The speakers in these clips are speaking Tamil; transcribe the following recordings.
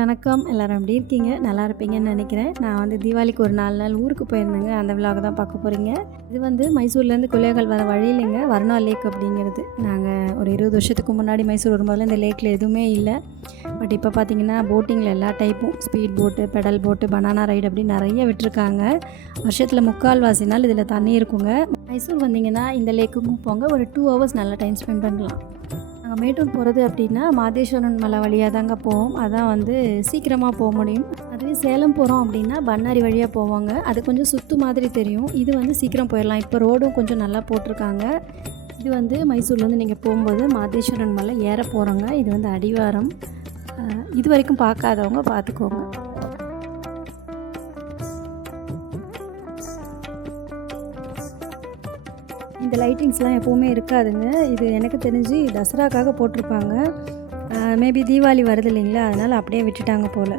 வணக்கம். எல்லாரும் எப்படி இருக்கீங்க? நல்லா இருப்பீங்கன்னு நினைக்கிறேன். நான் வந்து தீபாவளிக்கு ஒரு 4 நாள் ஊருக்கு போயிருந்தேங்க. அந்த விலாக் தான் பார்க்க போகிறீங்க. இது வந்து மைசூர்லேருந்து கொள்ளைகால் வர வழியிலங்க வர்ணா லேக் அப்படிங்கிறது. நாங்கள் ஒரு 20 வருஷத்துக்கு முன்னாடி மைசூர் வரும்போதில் இந்த லேக்கில் எதுவுமே இல்லை. பட் இப்போ பார்த்தீங்கன்னா போட்டிங்கில் எல்லா டைப்பும் ஸ்பீட் போட்டு, பெடல் போட்டு, பனானா ரைடு அப்படி நிறைய விட்டுருக்காங்க. வருஷத்தில் 3/4 நாள் இதில் தண்ணி இருக்குங்க. மைசூர் வந்தீங்கன்னா இந்த லேக்குக்கும் போங்க. ஒரு 2 ஹவர்ஸ் நல்லா டைம் ஸ்பெண்ட் பண்ணலாம். நாங்கள் மேட்டூர் போகிறது அப்படின்னா மாதேஸ்வரன் மலை வழியாக தாங்க போவோம். அதான் வந்து சீக்கிரமாக போக முடியும். அதுவே சேலம் போகிறோம் அப்படின்னா பண்ணாரி வழியாக போவாங்க. அது கொஞ்சம் சுற்று மாதிரி தெரியும். இது வந்து சீக்கிரம் போயிடலாம். இப்போ ரோடும் கொஞ்சம் நல்லா போட்டிருக்காங்க. இது வந்து மைசூர்லேருந்து நீங்கள் போகும்போது மாதேஸ்வரன் மலை ஏற போகிறோங்க. இது வந்து அடிவாரம். இது வரைக்கும் பார்க்காதவங்க பார்த்துக்கோங்க. இந்த லைட்டிங்ஸ்லாம் எப்போவுமே இருக்காதுங்க. இது எனக்கு தெரிஞ்சு தசராக்காக போட்டிருப்பாங்க. மேபி தீபாவளி வருது இல்லைங்களா, அதனால் அப்படியே விட்டுட்டாங்க போல்.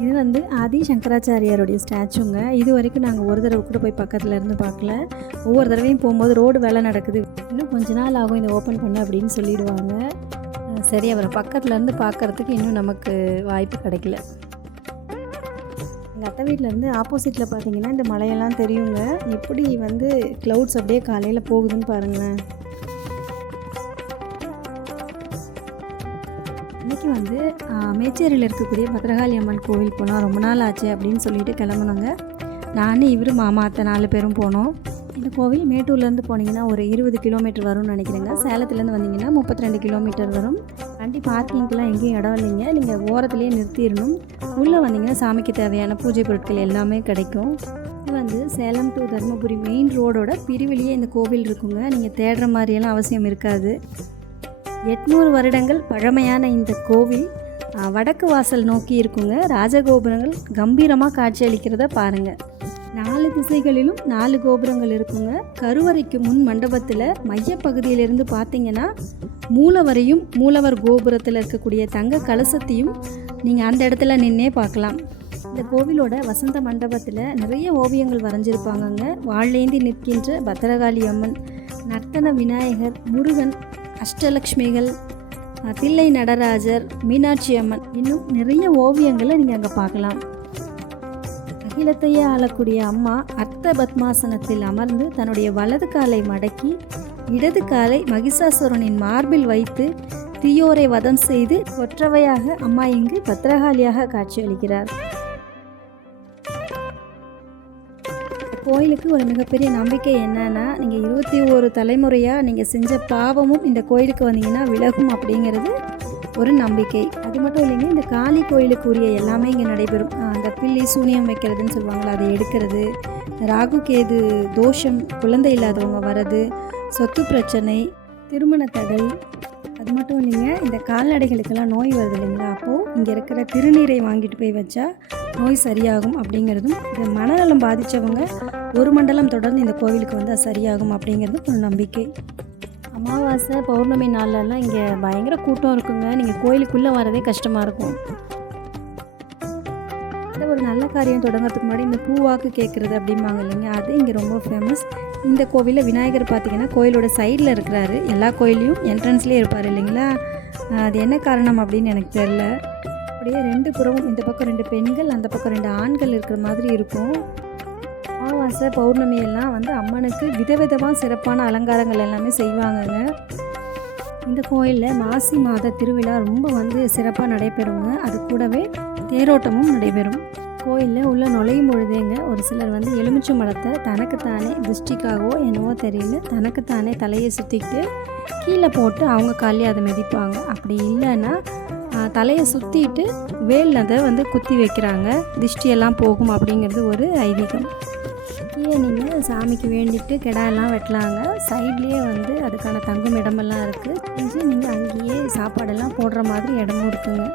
இது வந்து ஆதி சங்கராச்சாரியாருடைய ஸ்டாச்சுங்க. இது வரைக்கும் நாங்கள் ஒரு தடவை கூட போய் பக்கத்தில் இருந்து பார்க்கல. ஒவ்வொரு தடவையும் போகும்போது ரோடு வேலை நடக்குது, இன்னும் கொஞ்ச நாள் ஆகும் இதை ஓப்பன் பண்ண அப்படின்னு சொல்லிடுவாங்க. சரி, அவரை பக்கத்துலேருந்து பார்க்குறதுக்கு இன்னும் நமக்கு வாய்ப்பு கிடைக்கல. எங்கள் அத்தை வீட்டிலேருந்து ஆப்போசிட்டில் பார்த்தீங்கன்னா இந்த மலையெல்லாம் தெரியுங்க. எப்படி வந்து க்ளவுட்ஸ் அப்படியே காலையில் போகுதுன்னு பாருங்களேன். இன்றைக்கி வந்து மேச்சேரியில் இருக்கக்கூடிய பத்ரகாளி அம்மன் கோவில் போனால் ரொம்ப நாள் ஆச்சு அப்படின்னு சொல்லிட்டு கிளம்புனாங்க. நான் இவர் மாமா அத்தை 4 பேரும் போனோம். இந்த கோவில் மேட்டூர்லேருந்து போனீங்கன்னா ஒரு 20 கிலோமீட்டர் வரும்னு நினைக்கிறேங்க. சேலத்துலேருந்து வந்தீங்கன்னா 32 கிலோமீட்டர் வரும். வண்டி பார்க்கிங்க்கெலாம் எங்கேயும் இடம் இல்லைங்க. நீங்கள் ஓரத்துலேயே நிறுத்திடணும். உள்ளே வந்தீங்கன்னா சாமிக்கு தேவையான பூஜை பொருட்கள் எல்லாமே கிடைக்கும். இது வந்து சேலம் டு தருமபுரி மெயின் ரோடோட பிரிவிலேயே இந்த கோவில் இருக்குங்க. நீங்கள் தேடுற மாதிரியெல்லாம் அவசியம் இருக்காது. 800 வருடங்கள் பழமையான இந்த கோவில் வடக்கு வாசல் நோக்கி இருக்குங்க. ராஜகோபுரங்கள் கம்பீரமாக காட்சி அளிக்கிறத பாருங்கள். 4 திசைகளிலும் 4 கோபுரங்கள் இருக்குங்க. கருவறைக்கு முன் மண்டபத்தில் மையப்பகுதியிலிருந்து பார்த்தீங்கன்னா மூலவரையும் மூலவர் கோபுரத்தில் இருக்கக்கூடிய தங்க கலசத்தையும் நீங்கள் அந்த இடத்துல நின்னே பார்க்கலாம். இந்த கோவிலோட வசந்த மண்டபத்தில் நிறைய ஓவியங்கள் வரைஞ்சிருப்பாங்கங்க. வாழேந்தி நிற்கின்ற பத்ரகாளி அம்மன், நர்த்தன விநாயகர், முருகன், அஷ்டலக்ஷ்மிகள், தில்லை நடராஜர், மீனாட்சி அம்மன், இன்னும் நிறைய ஓவியங்களை நீங்கள் அங்கே பார்க்கலாம். அகிலத்தையே ஆளக்கூடிய அம்மா அர்த்த பத்மாசனத்தில் அமர்ந்து தன்னுடைய வலது காலை மடக்கி இடது காலை மகிஷாசுரனின் மார்பில் வைத்து தீயோரை வதம் செய்து கொற்றவையாக அம்மா இங்கு பத்ரகாளியாக காட்சியளிக்கிறார். கோயிலுக்கு ஒரு மிகப்பெரிய நம்பிக்கை என்னன்னா, நீங்கள் 21 தலைமுறையாக நீங்கள் செஞ்ச பாவமும் இந்த கோயிலுக்கு வந்தீங்கன்னா விலகும் அப்படிங்கிறது ஒரு நம்பிக்கை. அது மட்டும் இல்லைங்க, இந்த காளி கோயிலுக்குரிய எல்லாமே இங்கே நடைபெறும். அந்த பில்லி சூனியம் வைக்கிறதுன்னு சொல்லுவாங்களா, அதை எடுக்கிறது, ராகு கேது தோஷம், குழந்தை இல்லாதவங்க வர்றது, சொத்து பிரச்சனை, திருமண தடை. அது மட்டும் இல்லைங்க, இந்த கால்நடைகளுக்கெல்லாம் நோய் வருது இல்லைங்களா, அப்போது இங்கே இருக்கிற திருநீரை வாங்கிட்டு போய் வச்சா நோய் சரியாகும் அப்படிங்கிறதும், இந்த மனநலம் பாதித்தவங்க 1 மண்டலம் தொடர்ந்து இந்த கோவிலுக்கு வந்தால் சரியாகும் அப்படிங்கிறதும் ஒரு நம்பிக்கை. அமாவாசை பௌர்ணமி நாள்லலாம் இங்கே பயங்கர கூட்டம் இருக்குங்க. நீங்கள் கோயிலுக்குள்ளே வரதே கஷ்டமாக இருக்கும். இந்த ஒரு நல்ல காரியம் தொடங்கிறதுக்கு முன்னாடி இந்த பூவாக்கு கேட்குறது அப்படிம்பாங்க இல்லைங்க, அது இங்கே ரொம்ப ஃபேமஸ். இந்த கோவிலில் விநாயகர் பார்த்திங்கன்னா கோயிலோட சைடில் இருக்கிறாரு. எல்லா கோயிலையும் என்ட்ரன்ஸ்லேயே இருப்பார் இல்லைங்களா, அது என்ன காரணம் அப்படின்னு எனக்கு தெரியல. அப்படியே 2 புறமும் இந்த பக்கம் 2 பெண்கள், அந்த பக்கம் 2 ஆண்கள் இருக்கிற மாதிரி இருக்கும். அமாவாசை பௌர்ணமி எல்லாம் வந்து அம்மனுக்கு விதவிதமாக சிறப்பான அலங்காரங்கள் எல்லாமே செய்வாங்கங்க. இந்த கோயிலில் மாசி மாத திருவிழா ரொம்ப வந்து சிறப்பாக நடைபெறுங்க. அது கூடவே தேரோட்டமும் நடைபெறும். கோயிலில் உள்ள நுழையும் பொழுதேங்க ஒரு சிலர் வந்து எலுமிச்சை மரத்தை தனக்குத்தானே திருஷ்டிக்காகவோ என்னவோ தெரியல, தனக்குத்தானே தலையை சுற்றிக்கிட்டு கீழே போட்டு அவங்க காலையே அதை மிதிப்பாங்க. அப்படி இல்லைன்னா தலையை சுற்றிட்டு வேல் அதை வந்து குத்தி வைக்கிறாங்க. திருஷ்டியெல்லாம் போகும் அப்படிங்கிறது ஒரு ஐதீகம். இங்கே நீங்கள் சாமிக்கு வேண்டிட்டு கிடாயெல்லாம் வெட்டலாங்க. சைட்லேயே வந்து அதுக்கான தங்கும் இடமெல்லாம் இருக்குது. நீங்கள் அங்கேயே சாப்பாடெல்லாம் போடுற மாதிரி இடமும் இருக்குங்க.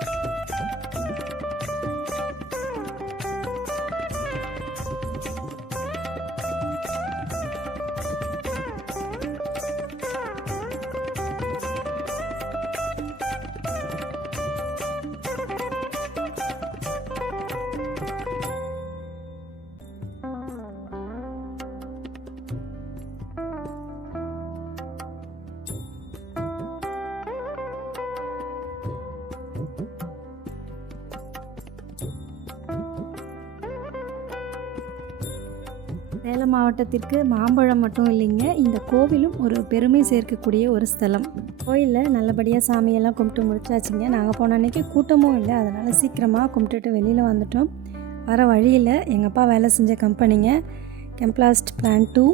சேலம் மாவட்டத்திற்கு மாம்பழம் மட்டும் இல்லைங்க, இந்த கோவிலும் ஒரு பெருமை சேர்க்கக்கூடிய ஒரு ஸ்தலம். கோயிலில் நல்லபடியாக சாமியெல்லாம் கும்பிட்டு முடிச்சாச்சுங்க. நாங்கள் போன அன்றைக்கி கூட்டமும் இல்லை, அதனால் சீக்கிரமாக கும்பிட்டுட்டு வெளியில் வந்துட்டோம். வர வழியில் எங்கள் அப்பா வேலை செஞ்ச கம்பெனிங்க கெம்ப்ளாஸ்ட் பிளான் 2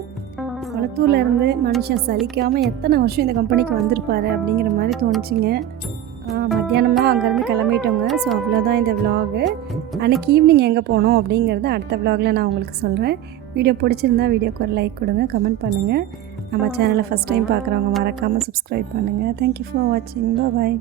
கொளத்தூரில் இருந்து மனுஷன் சலிக்காமல் எத்தனை வருஷம் இந்த கம்பெனிக்கு வந்திருப்பார் அப்படிங்கிற மாதிரி தோணுச்சுங்க. மத்தியானமாக அங்கேருந்து கிளம்பிட்டோங்க. ஸோ அவ்வளோதான் இந்த விலாகு. அன்றைக்கி ஈவினிங் எங்கே போனோம் அப்படிங்கிறத அடுத்த விலாகில் நான் உங்களுக்கு சொல்கிறேன். வீடியோ பிடிச்சிருந்தா வீடியோக்கு ஒரு லைக் கொடுங்க, கமெண்ட் பண்ணுங்கள். நம்ம சேனலை ஃபஸ்ட் டைம் பார்க்குறவங்க மறக்காமல் சப்ஸ்கிரைப் பண்ணுங்கள். தேங்க்யூ ஃபார் வாட்சிங். பாய்.